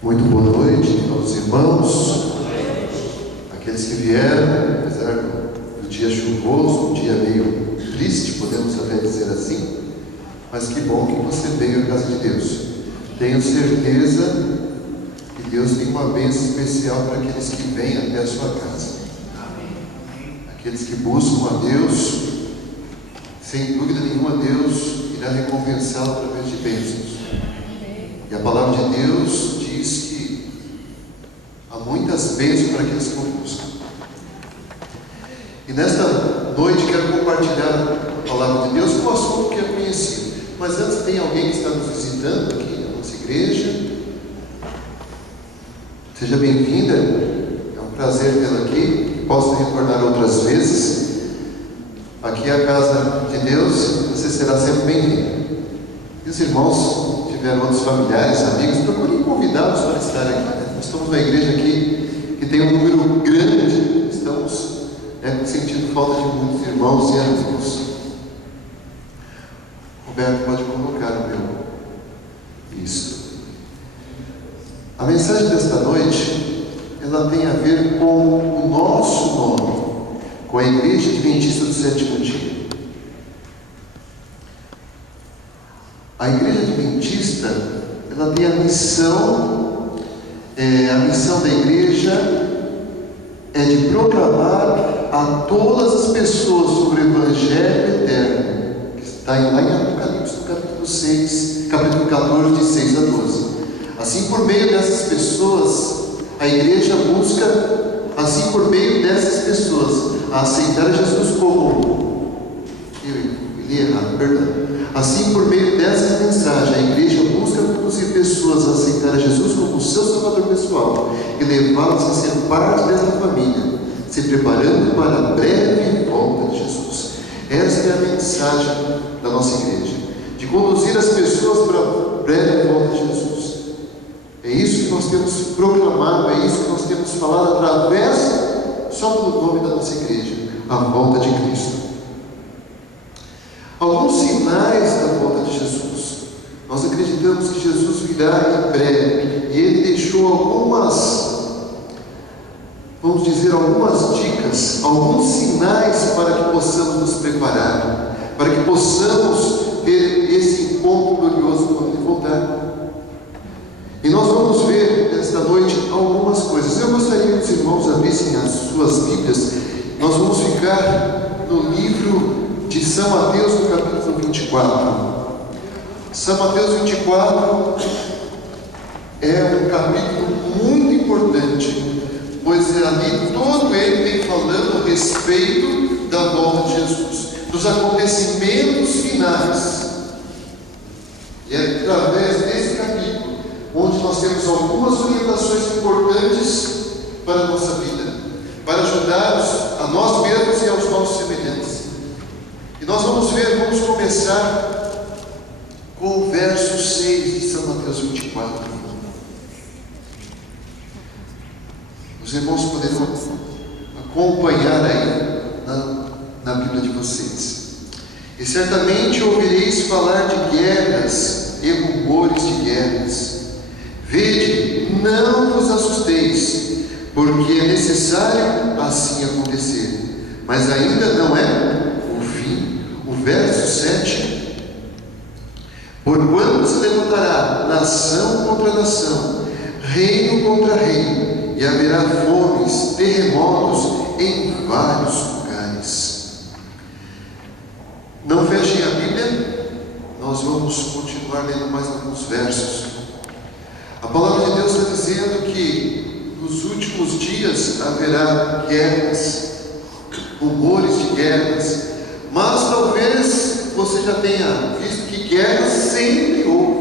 Muito boa noite aos irmãos, aqueles que vieram, apesar do dia chuvoso, um dia meio triste, podemos até dizer assim, mas que bom que você veio à casa de Deus. Tenho certeza que Deus tem uma bênção especial para aqueles que vêm até a sua casa. Aqueles que buscam a Deus, sem dúvida nenhuma, Deus irá recompensá-lo através de bênçãos. E a palavra de Deus diz que há muitas bênçãos para aqueles que o buscam. E nesta noite quero compartilhar a palavra de Deus com um assunto que é conhecido. Mas antes, tem alguém que está nos visitando aqui na nossa igreja? Seja bem-vinda, é um prazer tê-la aqui. Posso retornar outras vezes. Aqui é a casa de Deus, você será sempre bem-vindo. E os irmãos tiveram outros familiares, amigos, procurem convidá-los para estar aqui. Nós estamos numa igreja aqui que tem um número grande, estamos sentindo falta de muitos irmãos e amigos. Roberto, pode colocar o meu. Isso. A mensagem desta noite, ela tem a ver com o nosso nome, com a Igreja Adventista do Sétimo Dia. A Igreja Adventista, ela tem a missão da igreja é de proclamar a todas as pessoas sobre o Evangelho eterno, que está lá em Apocalipse, no capítulo 6, capítulo 14, de 6 a 12. Assim, por meio dessas pessoas, a igreja busca, assim por meio dessas pessoas, a aceitar Jesus como... Assim, por meio dessa mensagem, a igreja busca conduzir pessoas a aceitar Jesus como seu salvador pessoal e levá-los a ser parte dessa família, se preparando para a breve volta de Jesus. Esta é a mensagem da nossa igreja, de conduzir as pessoas para a breve volta de Jesus. É isso que nós temos proclamado, é isso que nós temos falado através, só pelo nome da nossa igreja, a volta de Cristo. Alguns sinais da volta de Jesus. Nós acreditamos que Jesus virá em breve, e Ele deixou algumas dicas, alguns sinais para que possamos nos preparar, para que possamos ter esse encontro glorioso quando Ele voltar. E nós vamos ver nesta noite algumas coisas. Eu gostaria que os irmãos abrissem as suas Bíblias. Nós vamos ficar no livro de São Mateus, no capítulo 24. São Mateus 24 é um capítulo muito importante, pois ali todo ele vem falando a respeito da volta de Jesus, dos acontecimentos finais. E é através desse capítulo onde nós temos algumas orientações importantes para a nossa vida, para ajudar-nos a nós mesmos e aos nossos semelhantes. E nós vamos começar com o verso 6 de São Mateus 24. Os irmãos poderão acompanhar aí na Bíblia de vocês. E certamente ouvireis falar de guerras e rumores de guerras. Vede, não vos assusteis, porque é necessário assim acontecer, mas ainda não é o fim. O verso 7: porquanto se levantará nação contra nação, reino contra reino, e haverá fomes, terremotos em vários lugares. Não fechem a Bíblia, nós vamos continuar lendo mais alguns versos. A palavra de Deus está dizendo que nos últimos dias haverá guerras, rumores de guerras, mas talvez você já tenha visto que guerra sempre houve.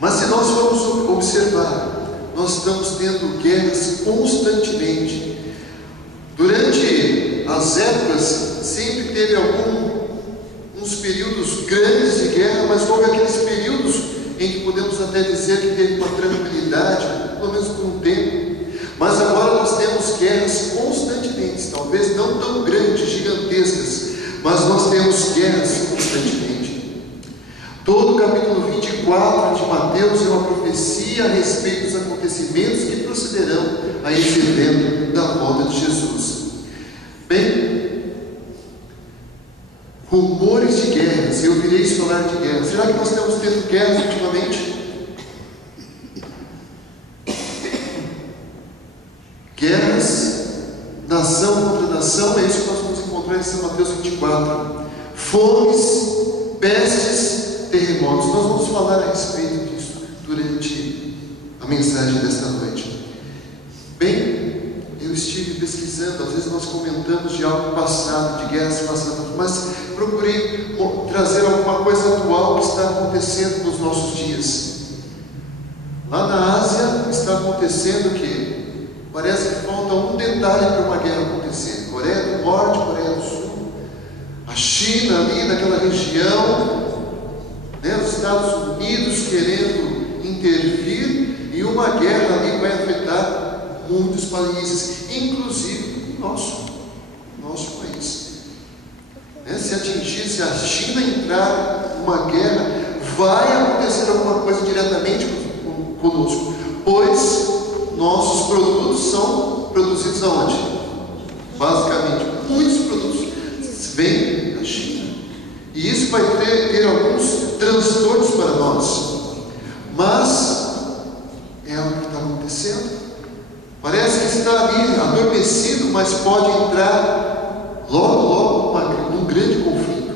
Mas se nós formos observar, nós estamos tendo guerras constantemente. Durante as épocas, sempre teve uns períodos grandes de guerra, mas houve aqueles períodos em que podemos até dizer que teve uma tranquilidade, pelo menos por um tempo. Mas agora nós temos guerras constantemente, talvez não tão grandes, gigantescas, mas nós temos guerras constantemente. Todo o capítulo 24 24 de Mateus é uma profecia a respeito dos acontecimentos que procederão a esse evento da volta de Jesus. Bem, rumores de guerras, eu ouvireis falar de guerras. Será que nós temos tido guerras ultimamente? Guerras, nação contra nação, é isso que nós vamos encontrar em São Mateus 24. Fomes, pestes, terremotos. Nós vamos falar a respeito disso durante a mensagem desta noite. Bem, eu estive pesquisando, às vezes nós comentamos de algo passado, de guerras passadas, mas procurei trazer alguma coisa atual que está acontecendo nos nossos dias. Lá na Ásia está acontecendo que parece que falta um detalhe para uma guerra acontecer. Coreia do Norte, Coreia do Sul, a China ali naquela região, os Estados Unidos querendo intervir, e uma guerra ali vai afetar muitos países, inclusive o nosso país. Se atingir, se a China entrar numa guerra, vai acontecer alguma coisa diretamente conosco, pois nossos produtos são produzidos aonde? Basicamente, muitos produtos vêm da China. E isso vai ter alguns transtornos para nós. Mas é algo que está acontecendo. Parece que está ali adormecido, mas pode entrar logo num grande conflito.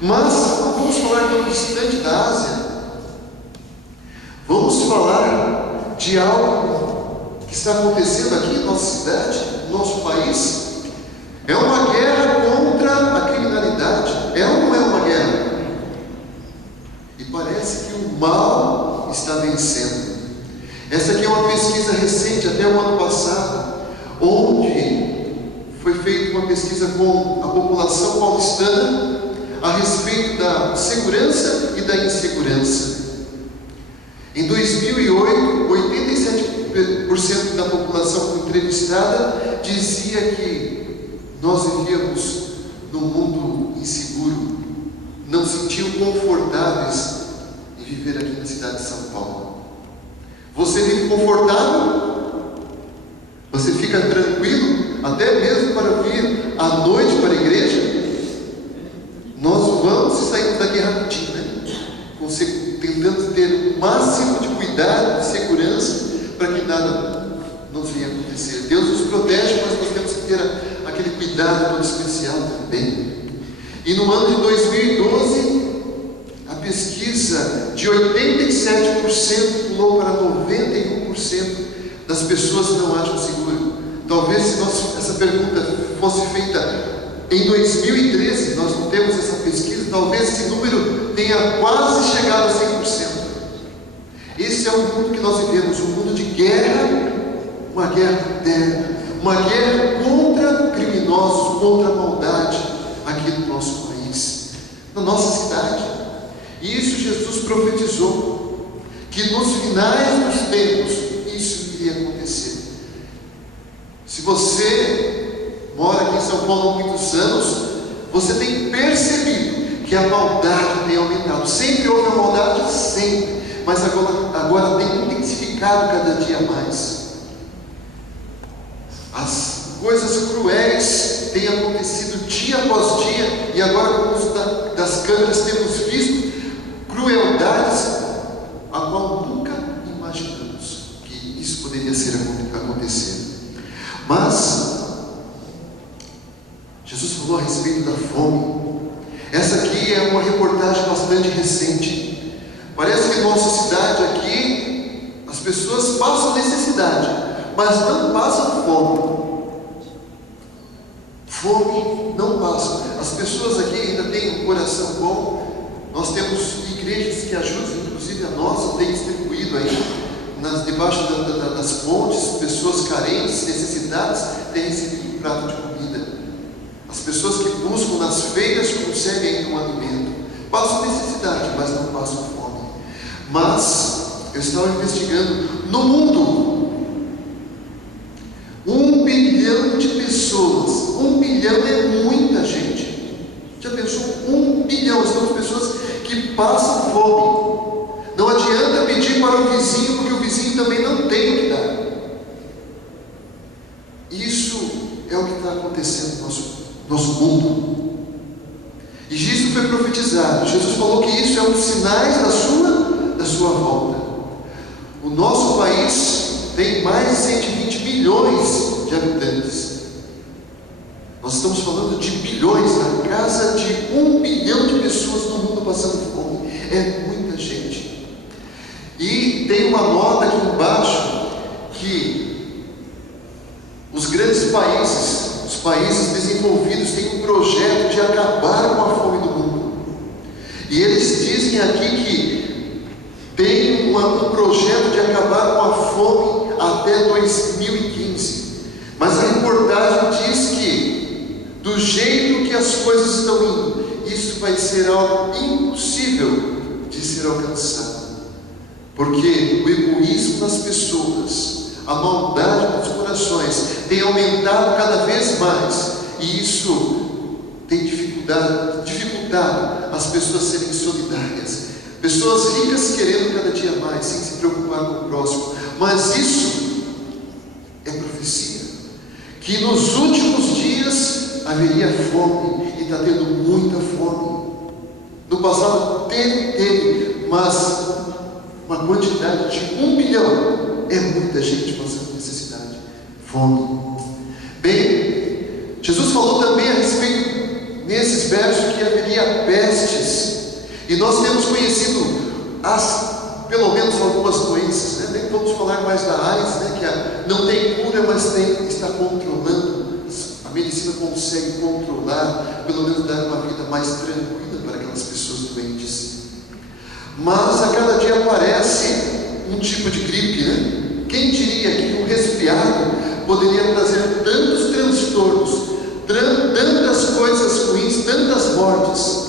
Mas não vamos falar tão distante da Ásia. Vamos falar de algo que está acontecendo aqui em nossa cidade, no nosso país. É uma guerra contra a criminalidade. É ou não é uma guerra? E parece que o mal está vencendo. Essa aqui é uma pesquisa recente, até o ano passado, onde foi feita uma pesquisa com a população paulistana a respeito da segurança e da insegurança. Em 2008, 87% da população entrevistada dizia que nós vivíamos num mundo inseguro, não se sentiam confortáveis em viver aqui na cidade de São Paulo. Você vive confortável? Você fica tranquilo, até mesmo para vir à noite para a igreja? Nós vamos e saímos daqui rapidinho, né? Tentando ter o máximo de cuidado e segurança para que nada nos venha acontecer. Deus nos protege, mas nós temos que ter aquele cuidado todo especial também. E no ano de 2012, a pesquisa de 87% pulou para 91% das pessoas não acham seguro. Talvez se essa pergunta fosse feita em 2013, nós não temos essa pesquisa, talvez esse número tenha quase chegado a 100%. Esse é o mundo que nós vivemos, um mundo de guerra, uma guerra interna, uma guerra contra criminosos, contra a maldade aqui no nosso país, na nossa cidade. E isso Jesus profetizou, que nos finais dos tempos isso iria acontecer. Se você mora aqui em São Paulo há muitos anos, você tem percebido que a maldade tem aumentado. Sempre houve a maldade, sempre, mas agora tem intensificado cada dia mais. As coisas cruéis têm acontecido dia após dia, e agora com o uso das câmeras temos visto crueldades a qual nunca imaginamos que isso poderia acontecer. Mas Jesus falou a respeito da fome. Essa aqui é uma reportagem bastante recente. Parece que em nossa cidade aqui as pessoas passam necessidade, mas não passam fome. Fome não passa. As pessoas aqui ainda têm um coração bom. Nós temos igrejas que ajudam, inclusive a nossa tem distribuído aí debaixo das pontes, pessoas carentes, necessitadas, têm recebido um prato de comida. As pessoas que buscam nas feiras conseguem um alimento. Passam necessidade, mas não passam fome. Mas eu estava investigando no mundo, 1 bilhão de pessoas. 1 bilhão é muita gente. Já pensou? 1 bilhão são as pessoas que passam fome. Não adianta pedir para o vizinho, porque o vizinho também não tem o que dar. Isso é o que está acontecendo no nosso mundo. E isso foi profetizado. Jesus falou que isso é um dos sinais da sua volta. O nosso país tem mais de 120 milhões de habitantes. Nós estamos falando de bilhões, na casa de 1 bilhão de pessoas no mundo passando fome. É muita gente. E tem uma nota aqui embaixo que os grandes países, os países desenvolvidos, têm um projeto de acabar com a fome do mundo. E eles dizem aqui que tem um projeto de acabar com a fome até 2015. Mas a reportagem diz que, do jeito que as coisas estão indo, isso vai ser algo impossível de ser alcançado. Porque o egoísmo das pessoas, a maldade dos corações tem aumentado cada vez mais, e isso tem dificultado as pessoas serem solidárias. Pessoas ricas querendo cada dia mais, sem se preocupar com o próximo. Mas isso é profecia, que nos últimos dias haveria fome, e está tendo muita fome. No passado teve, mas uma quantidade de 1 bilhão, é muita gente passando necessidade, fome. Bem, Jesus falou também a respeito, nesses versos, que haveria pestes, e nós temos conhecido pelo menos algumas doenças, né? Nem vamos falar mais da AIDS, né? Que não tem cura, mas está controlando. A medicina consegue controlar, pelo menos dar uma vida mais tranquila para aquelas pessoas doentes. Mas a cada dia aparece um tipo de gripe, né? Quem diria que um resfriado poderia trazer tantos transtornos, tantas coisas ruins, tantas mortes?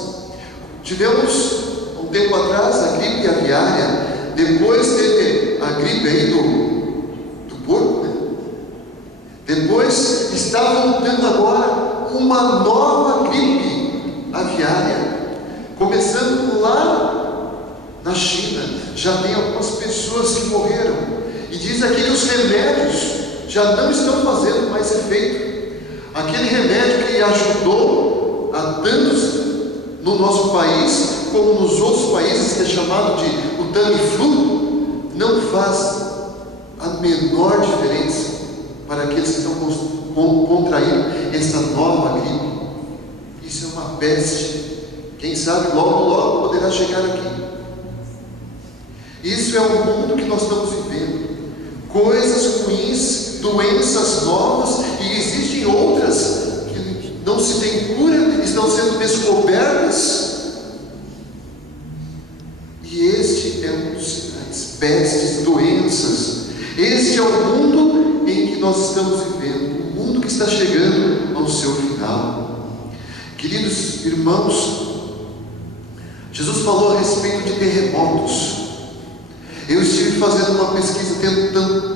Tivemos um tempo atrás a gripe aviária, depois teve a gripe aí do porco, né? Depois está voltando agora uma nova gripe aviária, começando lá na China. Já tem algumas pessoas que morreram, e diz aqui que os remédios já não estão fazendo mais efeito. Aquele remédio que ajudou a tantos no nosso país, como nos outros países, que é chamado de o Tamiflu, não faz a menor diferença para aqueles que estão contraindo essa nova gripe. Isso é uma peste. Quem sabe logo, logo poderá chegar aqui. Isso é o mundo que nós estamos vivendo. Coisas ruins, doenças novas, e existem outras que não se tem cura, estão sendo descobertas. E este é um dos sinais: pestes, doenças. Este é o mundo em que nós estamos vivendo, um mundo que está chegando ao seu final. Queridos irmãos, Jesus falou a respeito de terremotos. Eu estive fazendo uma pesquisa tentando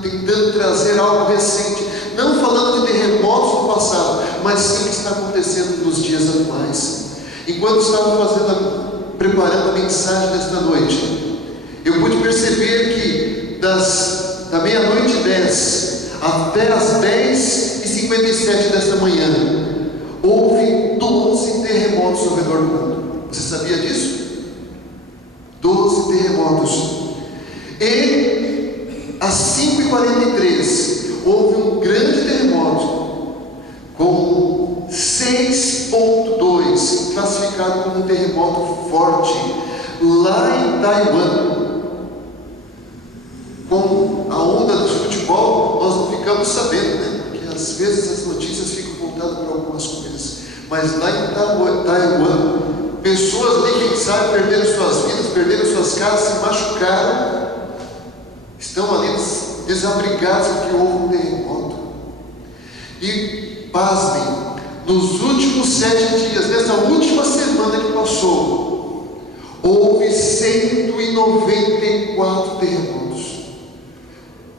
trazer algo recente, não falando de terremotos no passado, mas sim o que está acontecendo nos dias atuais. Enquanto estava preparando a mensagem desta noite, eu pude perceber que da meia-noite 10 até as 10h57 desta manhã, houve 12 terremotos ao redor do mundo. Você sabia disso? 12 terremotos. E às 5h43 houve um grande terremoto com 6,2, classificado como um terremoto forte, lá em Taiwan. Com a onda do futebol, nós não ficamos sabendo, né? Porque às vezes as notícias ficam voltadas para algumas coisas. Mas lá em Taiwan, pessoas ali, quem sabe, perderam suas vidas, perderam suas casas, se machucaram, estão ali desabrigados porque houve um terremoto. E pasmem, nos últimos 7 dias, nessa última semana que passou, houve 194 terremotos,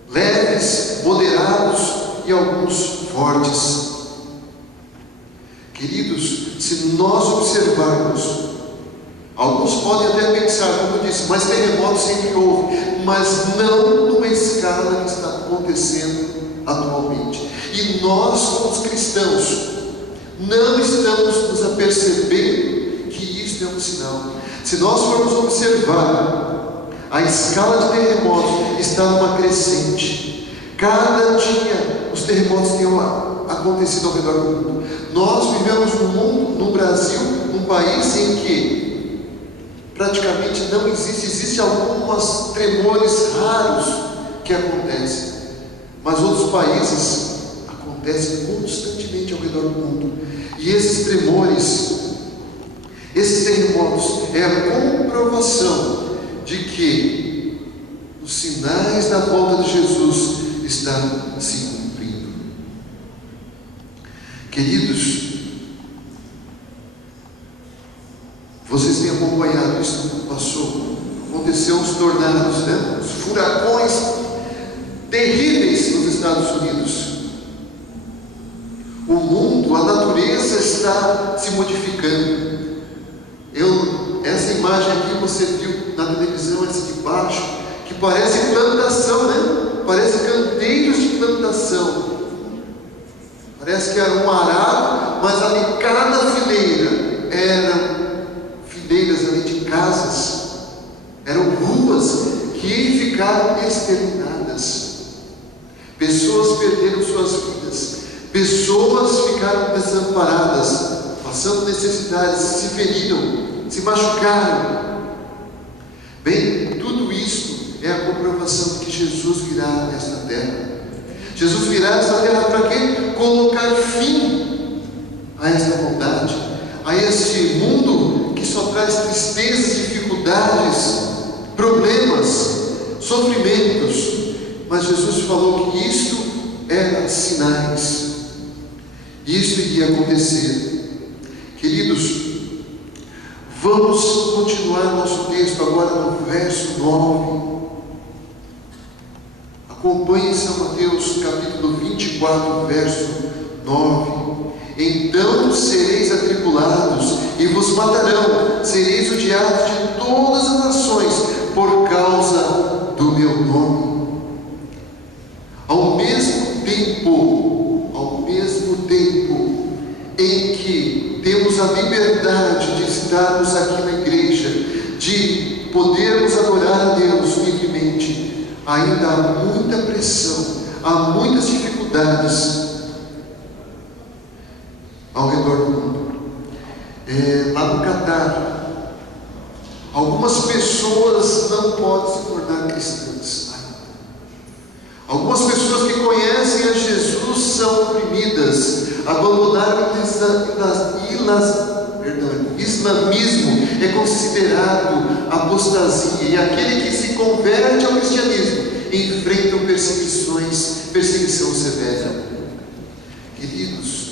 leves, moderados e alguns fortes. Queridos, se nós observarmos Alguns podem até pensar, como eu disse, mas terremoto sempre houve, mas não numa escala que está acontecendo atualmente. E nós, como os cristãos, não estamos nos apercebendo que isto é um sinal. Se nós formos observar, a escala de terremotos está numa crescente. Cada dia os terremotos têm acontecido ao redor do mundo. Nós vivemos no Brasil, num país em que praticamente não existem alguns tremores raros que acontecem, mas outros países acontecem constantemente ao redor do mundo. E esses tremores, esses terremotos, é a comprovação de que os sinais da volta de Jesus estão se cumprindo. Queridos, vocês têm acompanhado isso que passou? Aconteceu os tornados, né? Os furacões terríveis nos Estados Unidos. O mundo, a natureza está se modificando. Essa imagem aqui você viu na televisão, essa de baixo, que parece plantação, né? Parece canteiros de plantação. Parece que era um arado, mas ali cada fileira eram fileiras ali de casas, eram ruas que ficaram exterminadas. Pessoas perderam suas vidas, pessoas ficaram desamparadas, passando necessidades, se feriram, se machucaram. Bem, tudo isso é a comprovação de que Jesus virá a esta terra. Jesus virá a esta terra para quê? Colocar fim a esta maldade, a este mundo que só traz tristezas, dificuldades, problemas, sofrimentos. Mas Jesus falou que isto eram sinais, isto iria acontecer. Queridos, vamos continuar nosso texto agora no verso 9. Acompanhe São Mateus capítulo 24, verso 9. Então sereis atribulados e vos matarão, sereis odiados de todas as nações por causa do meu nome. Ao mesmo tempo em que temos a liberdade de estarmos aqui na igreja, de podermos adorar a Deus livremente, ainda há muita pressão, há muitas dificuldades ao redor do mundo. Lá no Catar, algumas pessoas não podem se tornar cristãs. Algumas pessoas que conhecem a Jesus são oprimidas, abandonaram o islamismo, é considerado apostasia, e aquele que se converte ao cristianismo enfrenta perseguição severa. Queridos,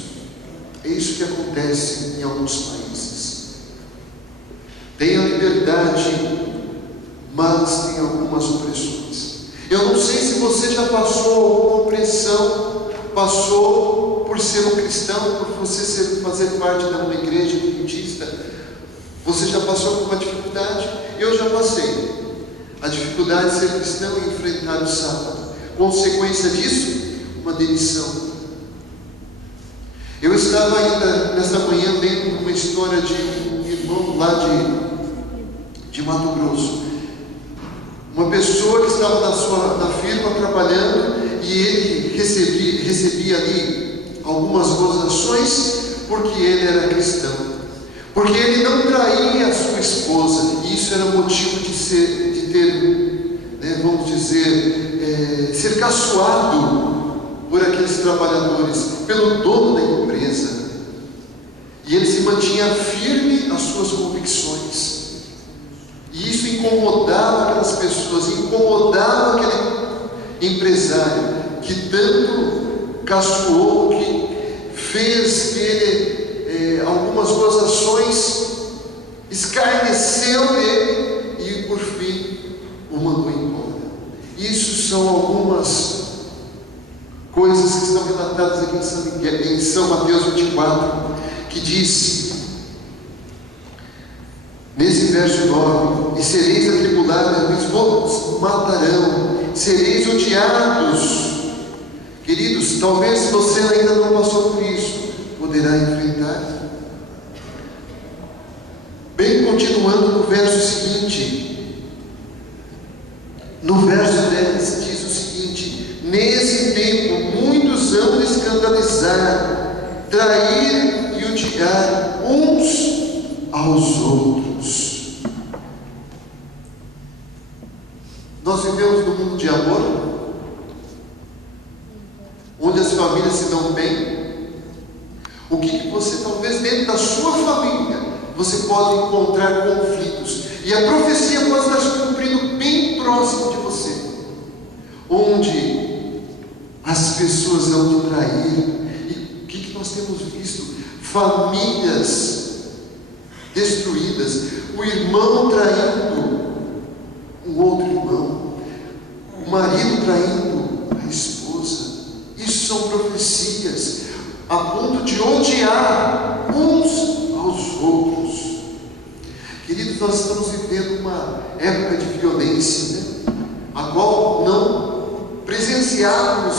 é isso que acontece em alguns países. Tem a liberdade, mas tem algumas opressões. Eu não sei se você já passou alguma opressão, passou por ser um cristão, por você fazer parte de uma igreja adventista. Você já passou por uma dificuldade? Eu já passei. A dificuldade de ser cristão e enfrentar o sábado. Consequência disso, uma demissão. Eu estava ainda nesta manhã lendo uma história de um irmão lá de Mato Grosso. Uma pessoa que estava na firma trabalhando, e ele recebia ali algumas gozações porque ele era cristão, porque ele não traía a sua esposa, e isso era motivo de ter, né, vamos dizer, ser caçoado por aqueles trabalhadores, pelo dono da empresa. E ele se mantinha firme às suas convicções. E isso incomodava aquelas pessoas, incomodava aquele empresário que tanto caçoou, que fez que ele, algumas gozações, escarneceu ele e por fim o mandou embora. Isso são algumas coisas que estão relatadas aqui em São Mateus 24, que diz, nesse verso 9: e sereis atribulados, vos matarão, sereis odiados. Queridos, talvez você ainda não passou por isso, poderá enfrentar. Bem, continuando no verso seguinte, no verso 10 diz o seguinte: nesse tempo muitos hão de escandalizar, trair e odiar uns aos outros. Nós vivemos num mundo de amor, onde as famílias se dão bem. O que você, talvez dentro da sua família, você pode encontrar conflitos, e a profecia pode estar se cumprindo bem próximo de você, onde as pessoas vão te trair. E o que nós temos visto? Famílias destruídas, o irmão traindo o outro irmão, o marido traindo a esposa. Isso são profecias a ponto de odiar uns aos outros. Queridos, nós estamos vivendo uma época de violência, né? A qual não presenciávamos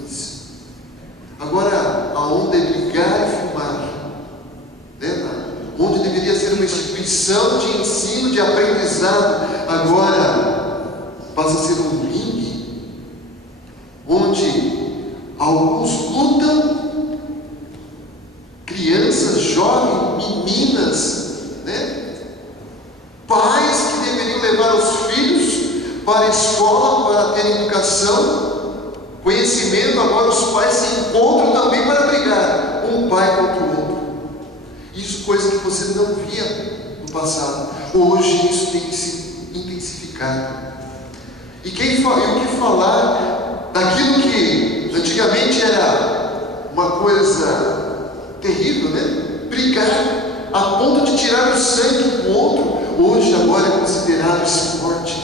antes. Agora a onda é brigar e fumar, né? Onde deveria ser uma instituição de ensino, de aprendizado, agora passa a ser um ringue, onde alguns lutam, crianças, jovens, meninas, né? Pais que deveriam levar os filhos para a escola, para ter educação, conhecimento, agora os pais se encontram também para brigar, um pai contra o outro. Isso, coisa que você não via no passado. Hoje isso tem que se intensificar. E o que falar daquilo que antigamente era uma coisa terrível, né? Brigar a ponto de tirar o sangue do outro, hoje agora é considerado esporte.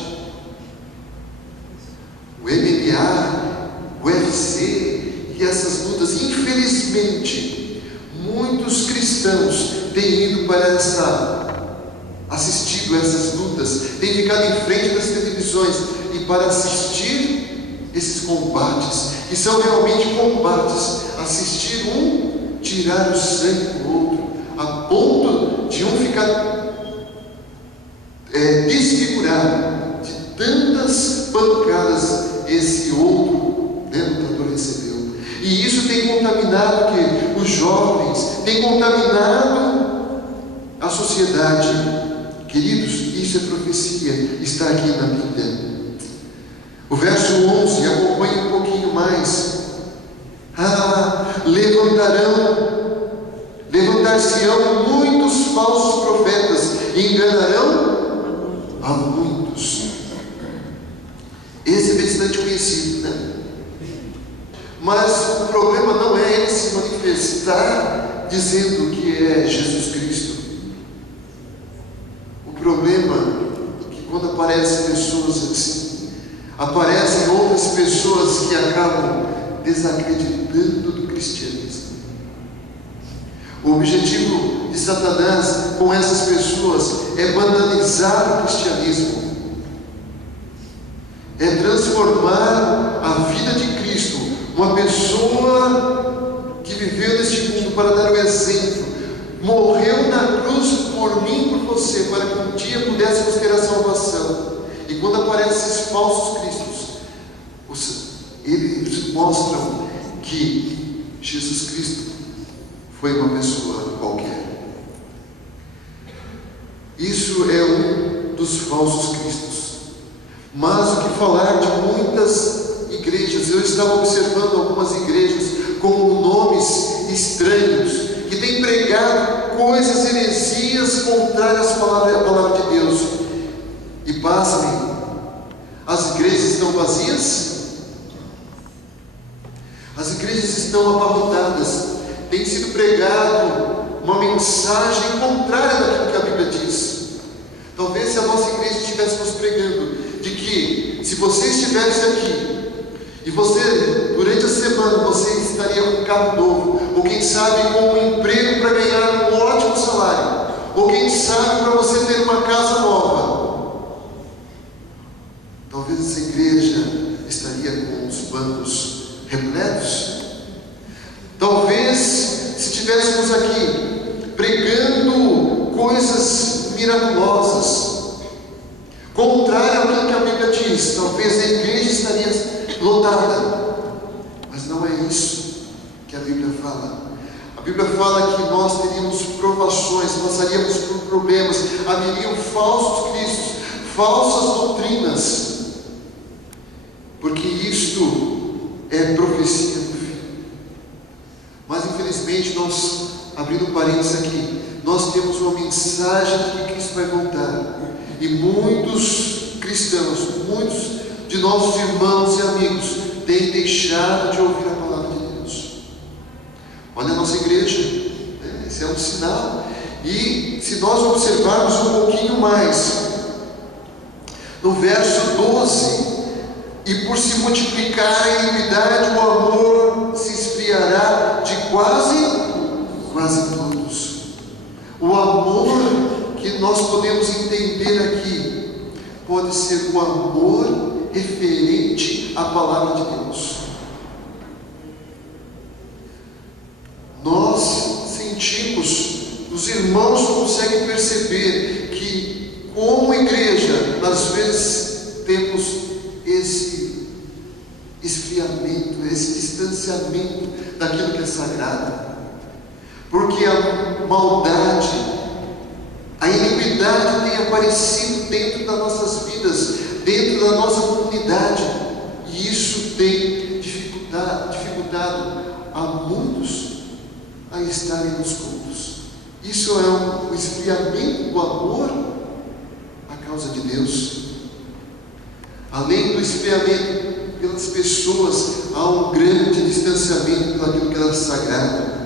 O MMA, o UFC e essas lutas, infelizmente, muitos cristãos têm ido para assistido essas lutas, têm ficado em frente das televisões e para assistir esses combates, que são realmente combates, assistir um tirar o sangue do outro, a ponto de um ficar desfigurado de tantas pancadas esse outro, né, lutador recebeu. E isso tem contaminado os jovens, tem contaminado a sociedade. Queridos, isso é profecia, está aqui na Bíblia. O verso 11, acompanhe um pouquinho mais. Levantar-se-ão muitos falsos profetas e enganarão a muitos. Esse é bastante conhecido, né? Mas o problema não é ele se manifestar dizendo que é Jesus Cristo. O problema é que quando aparecem pessoas assim, aparecem outras pessoas que acabam desacreditando do cristianismo. O objetivo de Satanás com essas pessoas é banalizar o cristianismo, é transformar a vida de Cristo, uma pessoa que viveu neste mundo para dar o exemplo, morreu na cruz por mim e por você, para que um dia pudéssemos ter a salvação. E quando aparecem esses falsos cristos, eles mostram que Jesus Cristo foi uma pessoa qualquer. Isso é um dos falsos cristos. Mas o que falar de muitas igrejas? Eu estava observando algumas igrejas com nomes estranhos, que têm pregado coisas, heresias contrárias à palavra de Deus. E pasmem, as igrejas estão vazias? As igrejas estão abarrotadas. Tem sido pregado uma mensagem contrária daquilo que a Bíblia diz. Talvez se a nossa igreja estivéssemos pregando de que se você estivesse aqui e você, durante a semana, você estaria com um carro novo, ou quem sabe com um emprego para ganhar um ótimo salário, ou quem sabe para você ter uma vezes a igreja estaria com os bancos repletos. Talvez, se estivéssemos aqui pregando coisas miraculosas, contrário àquilo que a Bíblia diz, talvez a igreja estaria lotada. Mas não é isso que a Bíblia fala. A Bíblia fala que nós teríamos provações, passaríamos por problemas, haveriam falsos cristos, falsas doutrinas, porque isto é profecia do fim. Mas infelizmente nós, abrindo parênteses aqui, nós temos uma mensagem de que Cristo vai voltar, e muitos cristãos, muitos de nossos irmãos e amigos têm deixado de ouvir a palavra de Deus. Olha a nossa igreja, esse é um sinal. E se nós observarmos um pouquinho mais, no verso 12: e por se multiplicar a iniquidade, o amor se esfriará de quase todos. O amor que nós podemos entender aqui pode ser o amor referente à palavra de Deus. Nós sentimos, os irmãos conseguem perceber que, como igreja, às vezes temos esse esfriamento, esse distanciamento daquilo que é sagrado, porque a maldade, a iniquidade tem aparecido dentro das nossas vidas, dentro da nossa comunidade, e isso tem dificultado a muitos a estarem nos cultos. Isso é um esfriamento do amor à causa de Deus. Além do esfriamento pelas pessoas, há um grande distanciamento daquilo que é sagrado.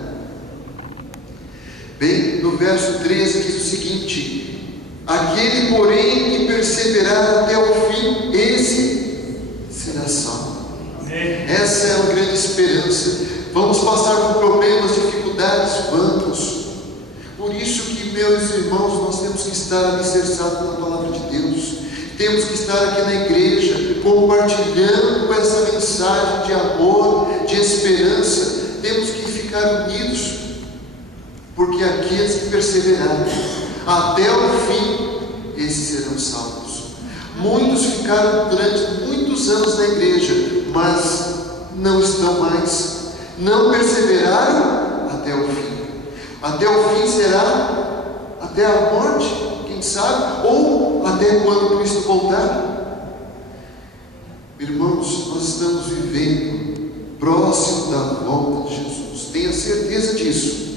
Bem, no verso 13 diz o seguinte: aquele, porém, que perseverar até o fim, esse será salvo. Essa é a grande esperança. Vamos passar por problemas, dificuldades, vamos. Por isso que, meus irmãos, nós temos que estar alicerçados na palavra de Deus. Temos que estar aqui na igreja, compartilhando essa mensagem de amor, de esperança. Temos que ficar unidos, porque aqueles que perseverarem até o fim, esses serão salvos. Muitos ficaram durante muitos anos na igreja, mas não estão mais, não perseveraram até o fim. Até o fim será até a morte, quem sabe, ou até quando Cristo voltar. Irmãos, nós estamos vivendo próximo da volta de Jesus, tenha certeza disso.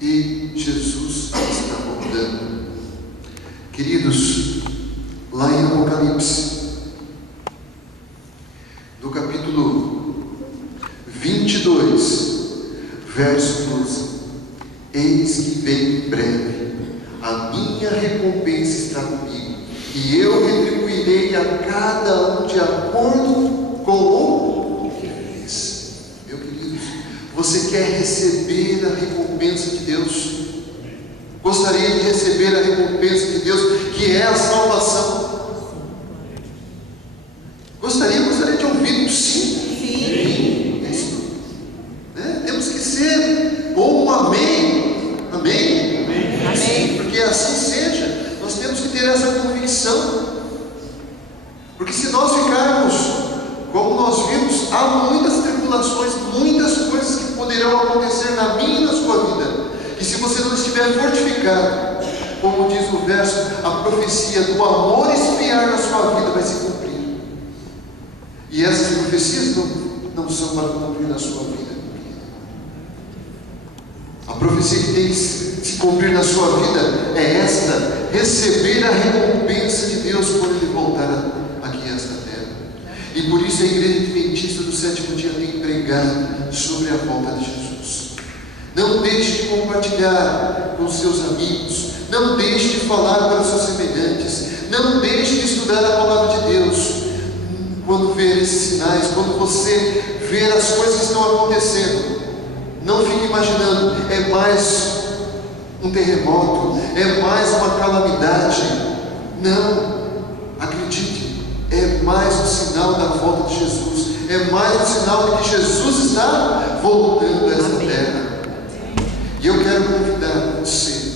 E Jesus está voltando. Queridos, lá em Apocalipse, no capítulo 22, verso 12: eis que venho em breve, a minha recompensa está comigo, e eu retribuirei a cada um de acordo com o que fez. Meu querido, você quer receber a recompensa de Deus? Gostaria de receber a recompensa de Deus, que é a salvação? Gostaria de ouvir um sim? Sim. É isso. Temos que ser ou um amém. Amém? Amém. Porque assim seja. Nós temos que ter essa convicção. Porque se nós ficarmos, como nós vimos, há muitas tribulações, muitas coisas que poderão acontecer na minha e na sua vida. E se você não estiver fortificado, como diz o verso, a profecia do amor esfriar na sua vida vai se cumprir. E essas profecias não são para cumprir na sua vida. A profecia que tem que se cumprir na sua vida é esta: receber a recompensa de Deus quando Ele voltar aqui a esta terra. E por isso a Igreja Adventista do Sétimo Dia tem pregado sobre a volta de Jesus. Não deixe de compartilhar com seus amigos, não deixe de falar para os seus semelhantes, não deixe de estudar a palavra de Deus. Quando ver esses sinais, quando você ver as coisas que estão acontecendo, não fique imaginando, é mais um terremoto, é mais uma calamidade. Não, acredite, sinal da volta de Jesus, é mais um sinal de que Jesus está voltando a esta terra. E eu quero convidar você,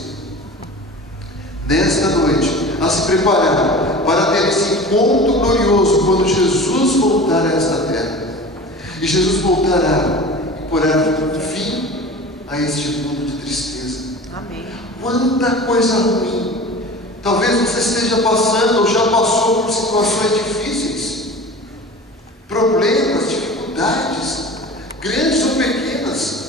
nesta noite, a se preparar para ter esse encontro glorioso quando Jesus voltar a esta terra. E Jesus voltará e porá fim a este mundo de tristeza. Amém. Quanta coisa ruim. Talvez você esteja passando ou já passou por situações difíceis, problemas, dificuldades, grandes ou pequenas,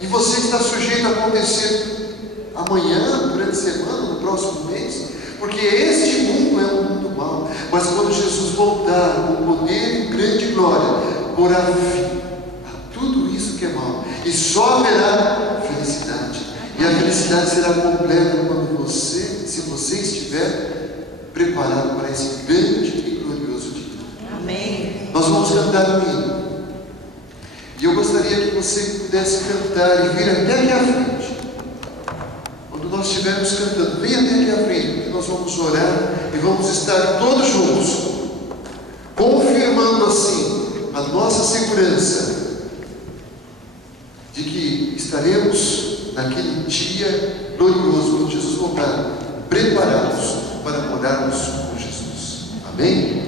e você está sujeito a acontecer amanhã, durante a semana, no próximo mês, porque este mundo é um mundo mau. Mas quando Jesus voltar com poder e grande glória, porá fim a tudo isso que é mau, e só haverá felicidade. E a felicidade será completa quando você, se você estiver preparado para esse grande e glorioso dia. Amém. Nós vamos cantar um hino. E eu gostaria que você pudesse cantar e vir até aqui à frente. Quando nós estivermos cantando, venha até aqui à frente, porque nós vamos orar e vamos estar todos juntos, confirmando assim a nossa segurança de que estaremos naquele dia glorioso, quando Jesus voltar, preparados para morarmos com Jesus. Amém?